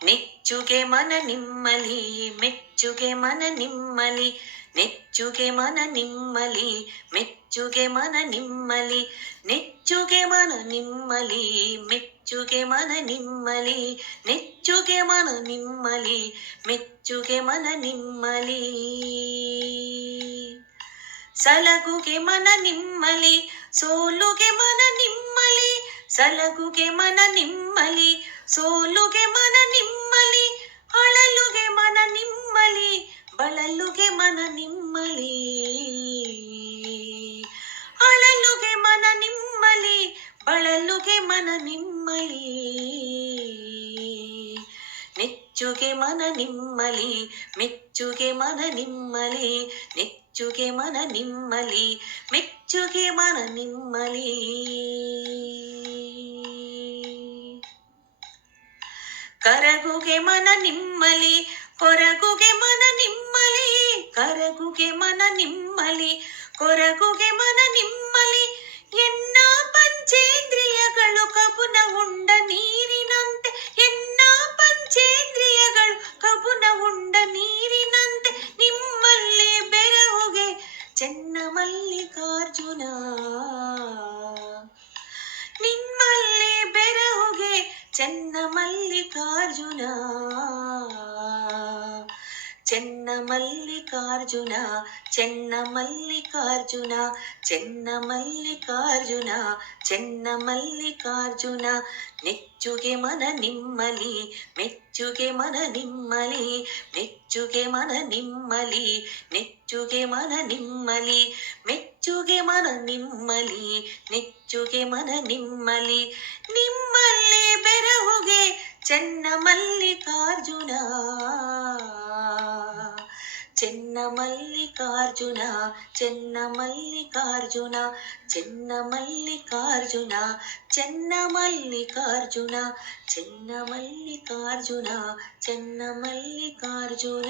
ನೆಚ್ಚುಗೆ ಮನ ನಿಮ್ಮಲಿ ಮೆಚ್ಚುಗೆ ಮನ ನಿಮ್ಮಲಿ ನೆಚ್ಚುಗೆ ಮನ ನಿಮ್ಮಲಿ ಮೆಚ್ಚುಗೆ ಮನ ನಿಮ್ಮಲಿ ನೆಚ್ಚುಗೆ ಮನ ನಿಮ್ಮಲಿ ಮೆಚ್ಚುಗೆ ಮನ ನಿಮ್ಮಲಿ ನೆಚ್ಚುಗೆ ಮನ ನಿಮ್ಮಲಿ ಮೆಚ್ಚುಗೆ ಮನ ನಿಮ್ಮಲಿ ಸಲಗುಗೆ ಮನ ನಿಮ್ಮಲಿ ಸೋಲುಗೆ ಮನ ನಿಮ್ಮಲಿ ಸಲಗುಗೆ ಮನ ನಿಮ್ಮಲಿ ಸೋಲುಗೆ ಮನ ನಿಮ್ಮಲಿ, ಅಳಲುಗೆ ಮನ ನಿಮ್ಮಲಿ, ಬಳಲುಗೆ ಮನ ನಿಮ್ಮಲಿ. ಅಳಲುಗೆ ಮನ ನಿಮ್ಮಲಿ, ಬಳಲುಗೆ ಮನ ನಿಮ್ಮಲಿ. ನೆಚ್ಚುಗೆ ಮನ ನಿಮ್ಮಲಿ, ಮೆಚ್ಚುಗೆ ಮನ ನಿಮ್ಮಲಿ, ನೆಚ್ಚುಗೆ ಮನ ನಿಮ್ಮಲಿ, ಮೆಚ್ಚುಗೆ ಮನ ನಿಮ್ಮಲಿ. ಕರಗುಗೆ ಮನ ನಿಮ್ಮಲಿ ಕೊರಗುಗೆ ಮನ ನಿಮ್ಮಲಿ ಕರಗುಗೆ ಮನ ನಿಮ್ಮಲಿ ಕೊರಗುಗೆ ಮನ ನಿಮ್ಮಲಿ ಎನ್ನ ಪಂಚೇಂದ್ರಿಯಗಳು ಕಬುನ ಉಂಡ ಚೆನ್ನ ಮಲ್ಲಿಕಾರ್ಜುನ ಚೆನ್ನ ಮಲ್ಲಿಕಾರ್ಜುನ ಚೆನ್ನ ಮಲ್ಲಿಕಾರ್ಜುನ ಚೆನ್ನ ಮಲ್ಲಿಕಾರ್ಜುನ ಚೆನ್ನ ಮಲ್ಲಿಕಾರ್ಜುನ ನೆಚ್ಚುಗೆ ಮನ ನಿಮ್ಮಲಿ ಮೆಚ್ಚುಗೆ ಮನ ನಿಮ್ಮಲಿ ಮೆಚ್ಚುಗೆ ಮನ ನಿಮ್ಮಲಿ ನೆಚ್ಚುಗೆ ಮನ ನಿಮ್ಮಲಿ ಮೆಚ್ಚುಗೆ ಮನ ನಿಮ್ಮಲಿ ನೆಚ್ಚುಗೆ ಮನ ನಿಮ್ಮಲಿ ನಿಮ್ಮಲ್ಲಿ ಬೆರಹುಗೆ ಚೆನ್ನ ಮಲ್ಲಿಕಾರ್ಜುನ ಚೆನ್ನ ಮಲ್ಲಿಕಾರ್ಜುನ ಚೆನ್ನ ಮಲ್ಲಿಕಾರ್ಜುನ ಚೆನ್ನ ಮಲ್ಲಿಕಾರ್ಜುನ ಚೆನ್ನ ಮಲ್ಲಿಕಾರ್ಜುನ ಚೆನ್ನ ಮಲ್ಲಿಕಾರ್ಜುನ ಚೆನ್ನ ಮಲ್ಲಿಕಾರ್ಜುನ